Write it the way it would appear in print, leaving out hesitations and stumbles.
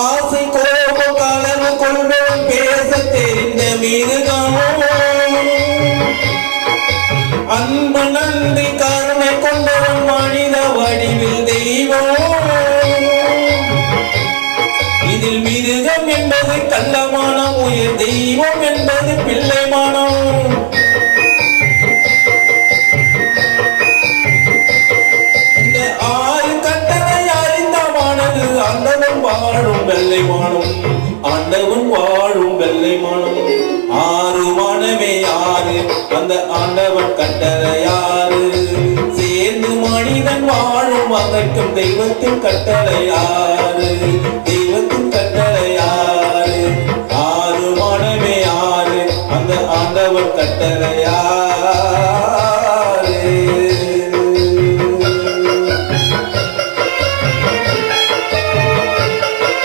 ஆசை கோபம் கலவு கொள்வோம் பேச தெரிந்த மிருகம் அன்பு நன்றி கருணை கொண்டவன் மனித வடிவில் தெய்வம் இதில் மிருகம் என்பது கள்ளமானம் உயிர் தெய்வம் என்பது பிள்ளைமானம் இந்த ஆறு கட்டளை அறிந்தமானது ஆண்டவன் வாழும் வெள்ளைமானம் ஆண்டவன் வாழும் வெள்ளைமானம் ஆறு மானமே யாரு அந்த ஆண்டவன் கட்டளை யாரு சேர்ந்து மனிதன் வாழும் வகைக்கும் தெய்வத்தின் கட்டளை யாரு